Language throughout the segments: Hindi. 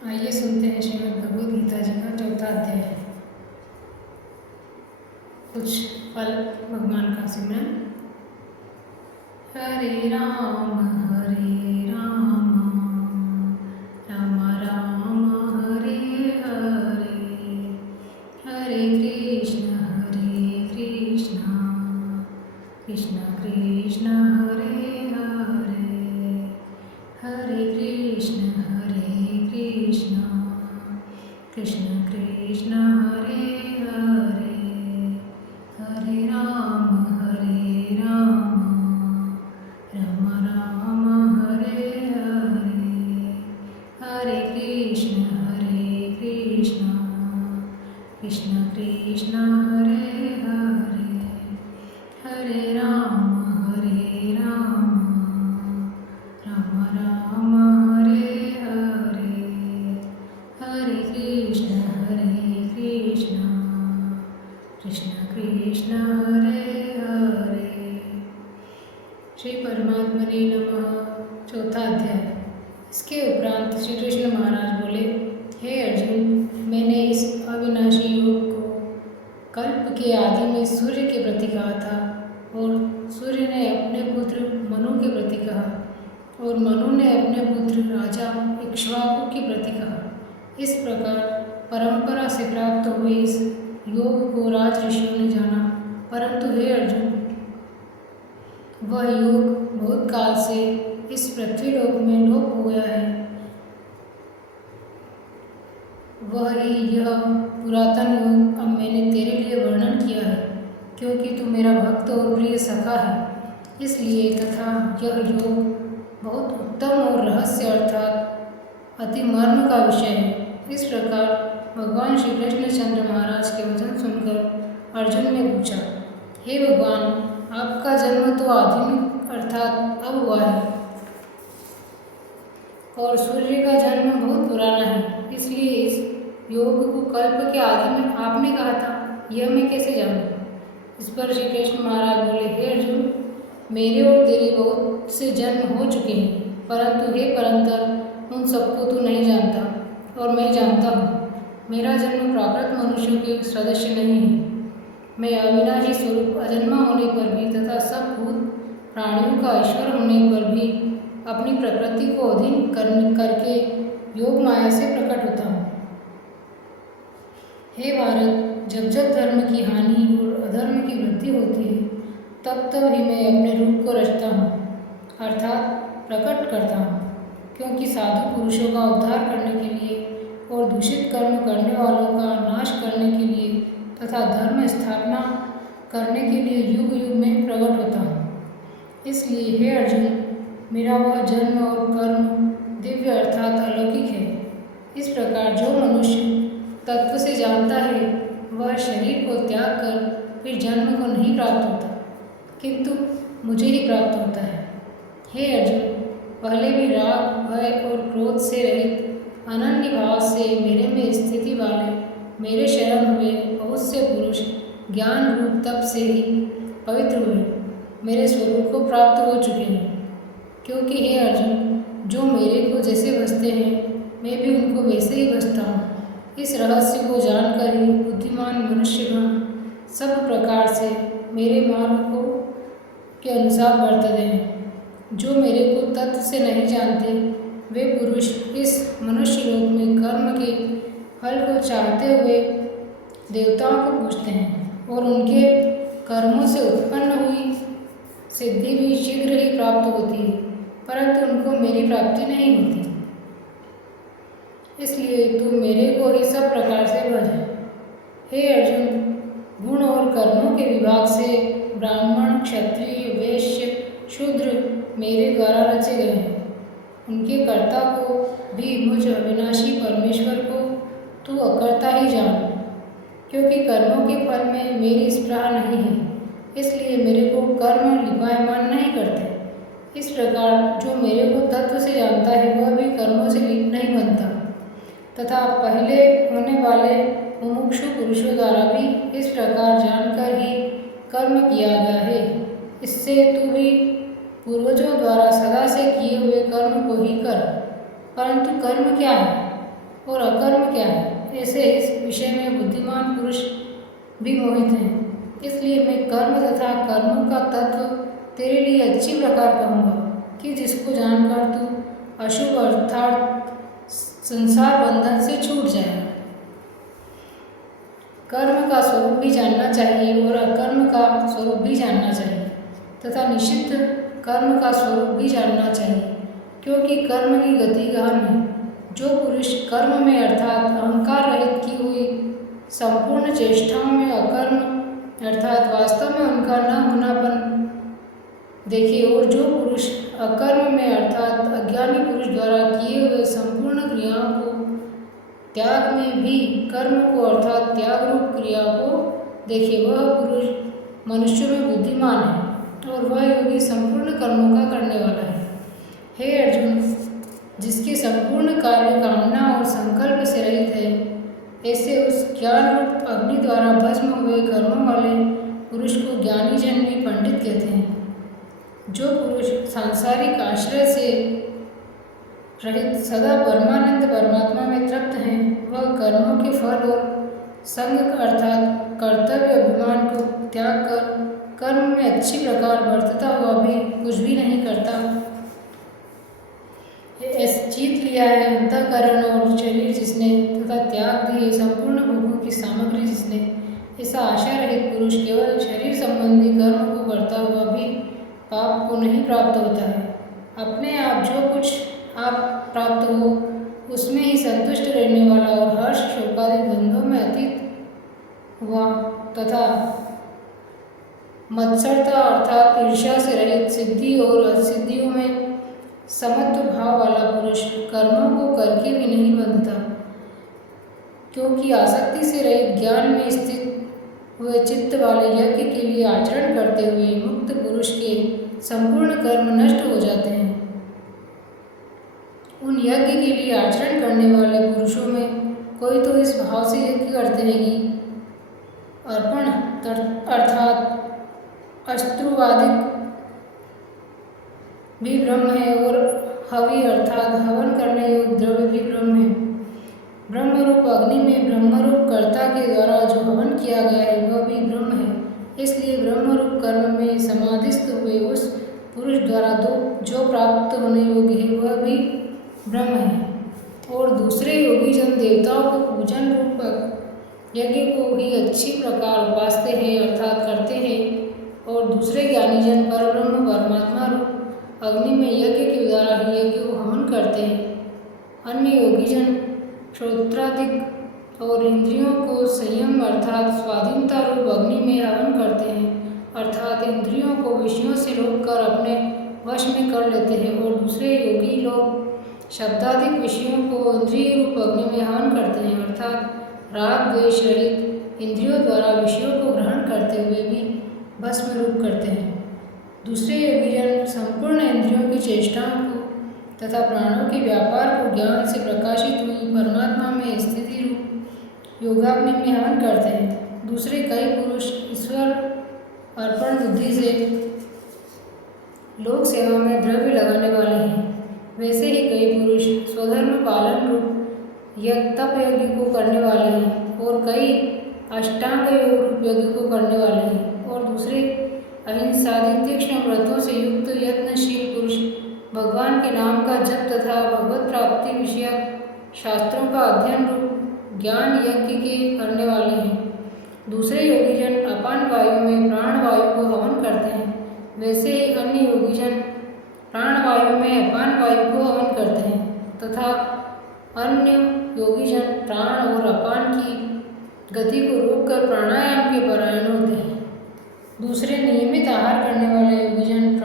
आइए सुनते हैं श्रीमद् भगवद गीता जी का चौथा अध्याय। कुछ पल भगवान का सिमरन। हरे राम राम राम हरे हरे, हरे कृष्ण कृष्ण कृष्ण हरे हरे, हरे कृष्ण कृष्ण कृष्ण हरे हरे, हरे राम राम राम हरे हरे, हरे कृष्ण कृष्ण कृष्ण हरे हरे, हरे राम राम राम हरे हरे, हरे कृष्ण कृष्ण कृष्ण हरे हरे। श्री परमात्मने नमः। चौथा अध्याय। इसके उपरांत श्री कृष्ण महाराज बोले, हे अर्जुन, मैंने इस अविनाशी योग को कल्प के आदि में सूर्य के प्रति कहा था, और सूर्य ने अपने पुत्र मनु के प्रति कहा, और मनु ने अपने पुत्र राजा इक्ष्वाकु के प्रति कहा। इस प्रकार परंपरा से प्राप्त हुए इस योग को राज ऋषियों ने जाना, परंतु हे अर्जुन, वह योग बहुत काल से इस पृथ्वी लोक में लोप हो गया है। वह ही यह पुरातन योग अब मैंने तेरे लिए वर्णन किया है, क्योंकि तू मेरा भक्त और प्रिय सखा है। इसलिए तथा यह योग बहुत उत्तम और रहस्य अर्थात अति मर्म का विषय है। इस प्रकार भगवान श्री कृष्णचंद्र महाराज के वचन सुनकर अर्जुन ने पूछा, हे भगवान, आपका जन्म तो आधुनिक अर्थात अब हुआ है, और सूर्य का जन्म बहुत पुराना है। इसलिए इस योग को कल्प के आदि में आपने कहा था, यह मैं कैसे जानूं? इस पर श्री कृष्ण महाराज बोले, हे अर्जुन, मेरे और तेरे बहुत से जन्म हो चुके हैं, परंतु हे परंतर, उन सबको तू नहीं जानता, और मैं जानता हूँ। मेरा जन्म प्राकृत मनुष्यों के सदस्य नहीं है। मैं अविनाशी स्वरूप अजन्मा होने पर भी तथा सब भूत प्राणियों का ईश्वर होने पर भी अपनी प्रकृति को अधीन करके योग माया से प्रकट होता हूँ। हे भारत, जब जब धर्म की हानि और अधर्म की वृद्धि होती है, तब तब ही मैं अपने रूप को रचता हूँ, अर्थात प्रकट करता हूँ, क्योंकि साधु पुरुषों का उद्धार करने के लिए और दूषित कर्म करने वालों का नाश करने के लिए तथा धर्म स्थापना करने के लिए युग युग में प्रकट होता हूँ। इसलिए हे अर्जुन, मेरा वह जन्म और कर्म दिव्य अर्थात अलौकिक है। इस प्रकार जो मनुष्य तत्व से जानता है, वह शरीर को त्याग कर फिर जन्म को नहीं प्राप्त होता, किंतु मुझे ही प्राप्त होता है। हे अर्जुन, पहले भी राग, भय और क्रोध से रहित अनन्य भाव से मेरे में स्थिति वाले मेरे शरण हुए बहुत से पुरुष ज्ञान रूप तप से ही पवित्र हुए मेरे स्वरूप को प्राप्त हो चुके हैं। क्योंकि हे अर्जुन, जो मेरे को जैसे भजते हैं, मैं भी उनको वैसे ही भजता हूँ। इस रहस्य को जानकर ही बुद्धिमान मनुष्यगण सब प्रकार से मेरे मार्ग को के अनुसार बरतते हैं। जो मेरे को तत्व से नहीं जानते, वे पुरुष इस मनुष्य लोक में कर्म के फल को चाहते हुए देवताओं को पूजते हैं, और उनके कर्मों से उत्पन्न हुई सिद्धि भी शीघ्र ही प्राप्त होती है, परंतु उनको मेरी प्राप्ति नहीं होती। इसलिए तू मेरे को ही सब प्रकार से भज। हे अर्जुन, गुण और कर्मों के विभाग से ब्राह्मण, क्षत्रिय, वैश्य, शूद्र मेरे द्वारा रचे गए हैं। उनके कर्ता को भी मुझ अविनाशी परमेश्वर को तू अकर्ता ही जान, क्योंकि कर्मों के फल में मेरी स्पृहा नहीं है। इसलिए मेरे को कर्म लिपायमान नहीं करते। इस प्रकार जो मेरे को तत्व से जानता है, वह भी कर्मों से लिप्त नहीं बनता, तथा पहले होने वाले मुमुक्षु पुरुषों द्वारा भी इस प्रकार जानकर ही कर्म किया गया है। इससे तू भी पूर्वजों द्वारा सदा से किए हुए कर्म को ही कर। परंतु कर्म क्या है? और अकर्म क्या है, ऐसे इस विषय में बुद्धिमान पुरुष भी मोहित हैं। इसलिए मैं कर्म तथा कर्मों का तत्व तेरे लिए अच्छी प्रकार कहूँगा कि जिसको जानकर तू अशुभ अर्थात संसार बंधन से छूट जाए। कर्म का स्वरूप भी जानना चाहिए और अकर्म का स्वरूप भी जानना चाहिए तथा निषिद्ध कर्म का स्वरूप भी जानना चाहिए, क्योंकि कर्म की गति गहन है। जो पुरुष कर्म में अर्थात अहंकार रहित की हुई संपूर्ण चेष्टाओं में अकर्म अर्थात वास्तव में उनका न होनापन देखे, और जो पुरुष अकर्म में अर्थात अज्ञानी पुरुष द्वारा किए हुए संपूर्ण क्रियाओं को त्याग में भी कर्म को अर्थात त्याग रूप क्रिया को देखे, वह पुरुष मनुष्यों में बुद्धिमान है और वह योगी संपूर्ण कर्मों का करने वाला है। हे अर्जुन, जिसके संपूर्ण कार्य कामना और संकल्प से रहित है, ऐसे उस ज्ञान रूप अग्नि द्वारा भस्म हुए कर्मों वाले पुरुष को ज्ञानी जन भी पंडित कहते हैं। जो पुरुष सांसारिक आश्रय से रहित सदा परमानंद परमात्मा में तृप्त हैं, वह कर्मों के फल और संग अर्थात कर्तव्य अभिमान को त्याग कर कर्म में अच्छी प्रकार वर्तता हुआ भी कुछ भी नहीं करता। जीत लिया है अंतःकरण और शरीर जिसने तथा त्याग दिए संपूर्ण भोगों की सामग्री जिसने, ऐसा आशा रहित पुरुष केवल शरीर संबंधी कर्म को करता हुआ भी पाप को नहीं प्राप्त होता है। अपने आप जो कुछ आप प्राप्त हो उसमें ही संतुष्ट रहने वाला और हर्ष शोकादि द्वंद्वों में अतीत हुआ तथा मत्सरता अर्थात ईर्ष्या से रहित सिद्धि और असिद्धियों में समत्व भाव वाला पुरुष कर्मों को करके भी नहीं बंधता, क्योंकि आसक्ति से रहित ज्ञान में स्थित हुए चित्त वाले यज्ञ के लिए आचरण करते हुए मुक्त पुरुष के संपूर्ण कर्म नष्ट हो जाते हैं। उन यज्ञ के लिए आचरण करने वाले पुरुषों में कोई तो इस भाव से यज्ञ करते हैं कि अर्पण अर्थात अश्रुवादिक भी ब्रह्म है और हवि अर्थात हवन करने योग्य द्रव्य भी ब्रह्म है। ब्रह्म रूप अग्नि में ब्रह्मरूप कर्ता के द्वारा जो हवन किया गया है वह भी ब्रह्म है। इसलिए ब्रह्म रूप कर्म में समाधिस्थ हुए उस पुरुष द्वारा जो प्राप्त होने योग्य है वह भी ब्रह्म है। और दूसरे योगी जन देवताओं को पूजन रूप यज्ञ को ही अच्छी प्रकार उपासते हैं अर्थात करते हैं, और दूसरे ज्ञानी जन परब्रह्म परमात्मा रूप अग्नि में यज्ञ के द्वारा ही यज्ञ को हवन करते हैं। अन्य योगी जन श्रोत्रादिक और इंद्रियों को संयम अर्थात स्वाधीनता रूप अग्नि में हवन करते हैं, अर्थात इंद्रियों को विषयों से रोककर अपने वश में कर लेते हैं। और दूसरे योगी लोग शब्दादिक विषयों को इंद्रिय रूप अग्नि में हवन करते हैं, अर्थात राग द्वेष रहित इंद्रियों द्वारा विषयों को ग्रहण करते हुए भी भस्म रूप करते हैं। दूसरे योगी जन संपूर्ण इंद्रियों की चेष्टाओं को तथा प्राणों के व्यापार को ज्ञान से प्रकाशित हुई परमात्मा में स्थिति रूप योगाग्नि में हवन करते हैं। दूसरे कई पुरुष ईश्वर अर्पण बुद्धि से लोक सेवा में द्रव्य लगाने वाले हैं। वैसे ही कई पुरुष स्वधर्म पालन रूप तप यज्ञ को करने वाले हैं, और कई अष्टांग योग रूप यज्ञ को करने वाले हैं, और दूसरे अहिंसादि तीक्ष्ण व्रतों से युक्त यत्नशील पुरुष भगवान के नाम का जप तथा भगवत प्राप्ति विषयक शास्त्रों का अध्ययन रूप ज्ञान यज्ञ के करने वाले हैं। दूसरे योगी जन अपान वायु में प्राण वायु को हवन करते हैं। वैसे ही अन्य योगी जन प्राण वायु में अपान वायु को हवन करते हैं, तथा अन्य योगी जन प्राण और अपान की गति को रोककर प्राणायाम के परायण होते हैं। दूसरे नियमित आहार करने वाले योगीजन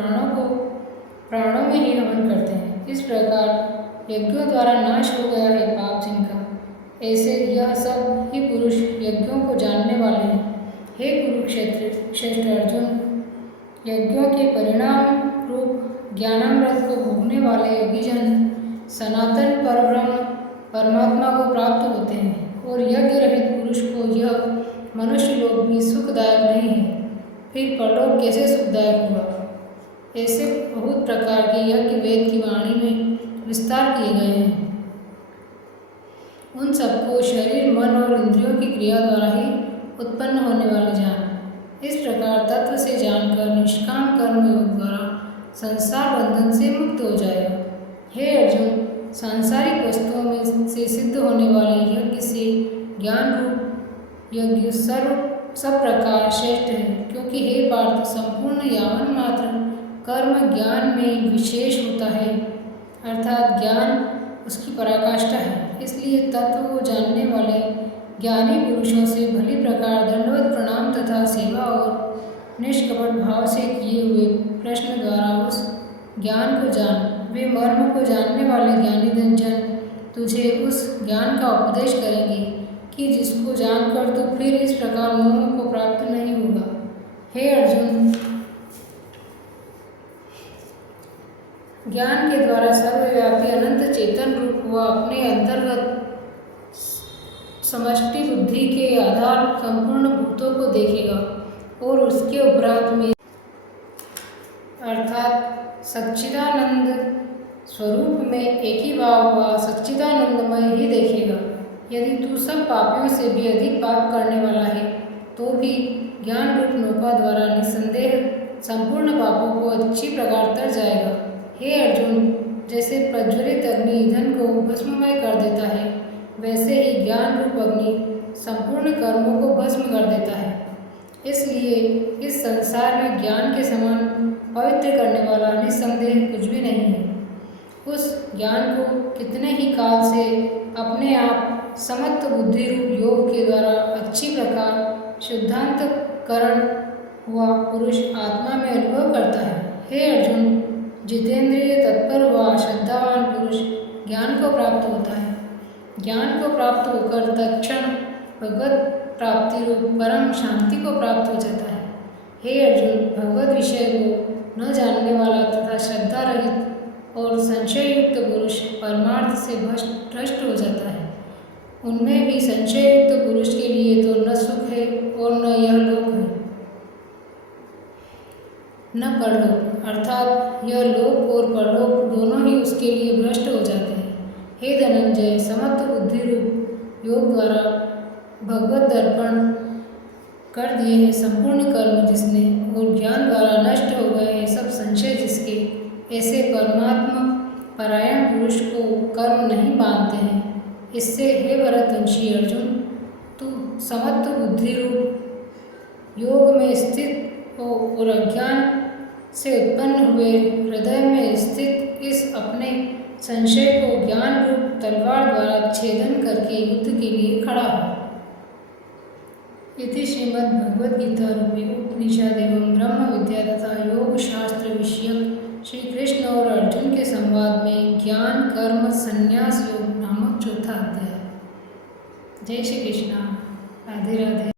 प्राणों में ही हवन करते हैं। इस प्रकार यज्ञों द्वारा नाश हो गया है पाप जिनका, ऐसे यह सब ही पुरुष यज्ञों को जानने वाले हैं। हे कुरुक्षेत्र श्रेष्ठ अर्जुन, यज्ञों के परिणाम रूप ज्ञानामृत को भोगने वाले योगीजन सनातन परब्रह्म परमात्मा को प्राप्त होते हैं, और यज्ञ रहित पुरुष को यह मनुष्य लोक भी सुखदायक नहीं है, फिर परलोक कैसे सुखदायक हुआ। ऐसे बहुत प्रकार के यज्ञ वेद की वाणी में विस्तार किए गए हैं। उन सबको शरीर, मन और इंद्रियों की क्रिया द्वारा ही उत्पन्न होने वाले जान। इस प्रकार तत्व से जानकर निष्काम कर्म योग द्वारा संसार बंधन से मुक्त हो जाएगा। हे अर्जुन, सांसारिक वस्तुओं में से सिद्ध होने वाले यज्ञ से ज्ञान रूप यज्ञ सब प्रकार श्रेष्ठ है, क्योंकि हे पार्थ, संपूर्ण यावन मात्र कर्म ज्ञान में विशेष होता है, अर्थात ज्ञान उसकी पराकाष्ठा है। इसलिए तत्व को जानने वाले ज्ञानी पुरुषों से भली प्रकार दंडवत प्रणाम तथा सेवा और निष्कपट भाव से किए हुए प्रश्न द्वारा उस ज्ञान को जान। वे मर्म को जानने वाले ज्ञानी जन तुझे उस ज्ञान का उपदेश करेंगे कि जिसको जानकर तो फिर इस प्रकार मोह को प्राप्त नहीं होगा। हे अर्जुन, ज्ञान के द्वारा सर्वव्यापी अनंत चेतन रूप व अपने अंतर्गत समष्टि बुद्धि के आधार संपूर्ण भूतों को देखेगा और उसके उपरांत में अर्थात सच्चिदानंद स्वरूप में एक ही भाव हुआ सच्चिदानंदमय ही देखेगा। यदि तू सब पापियों से भी अधिक पाप करने वाला है तो भी ज्ञान रूप नौका द्वारा निसंदेह संपूर्ण पापों को अच्छी प्रकार तर जाएगा। हे अर्जुन, जैसे प्रज्वलित अग्नि ईंधन को भस्ममय कर देता है, वैसे ही ज्ञान रूप अग्नि संपूर्ण कर्मों को भस्म कर देता है। इसलिए इस संसार में ज्ञान के समान पवित्र करने वाला निसंदेह कुछ भी नहीं है। उस ज्ञान को कितने ही काल से अपने आप समत्व बुद्धि रूप योग के द्वारा अच्छी प्रकार शुद्धांतकरण हुआ पुरुष आत्मा में अनुभव करता है। हे अर्जुन, जितेंद्रिय तत्पर व श्रद्धावान पुरुष ज्ञान को प्राप्त होता है। ज्ञान को प्राप्त होकर तत्क्षण भगवत प्राप्ति रूप परम शांति को प्राप्त हो जाता है। हे अर्जुन, भगवत विषय को न जानने वाला तथा श्रद्धा रहित और संशय युक्त पुरुष परमार्थ से भ्रष्ट हो जाता है। उनमें भी संशय युक्त पुरुष के लिए तो न सुख है और न यह लोक है, न परलोक, अर्थात यह लोक और परलोक दोनों ही उसके लिए भ्रष्ट हो जाते हैं। हे धनंजय, समत्व बुद्धि रूप योग द्वारा भगवत दर्पण कर दिए हैं संपूर्ण कर्म जिसने और ज्ञान द्वारा नष्ट हो गए हैं सब संशय जिसके, ऐसे परमात्मा परायण पुरुष को कर्म नहीं बांधते हैं। इससे हे भरतवंशी अर्जुन, तू समत्व बुद्धि रूप योग में स्थित हो और अज्ञान से उत्पन्न हुए हृदय में स्थित इस अपने संशय को ज्ञान रूप तलवार द्वारा छेदन करके युद्ध के लिए खड़ा हो। इति श्रीमद्भगवद्गीता रूपी उपनिषद एवं ब्रह्म विद्या तथा योग शास्त्र विषयक श्री कृष्ण और अर्जुन के संवाद में ज्ञान कर्म संन्यास योग नामक चौथा अध्याय। जय श्री कृष्ण। राधे राधे।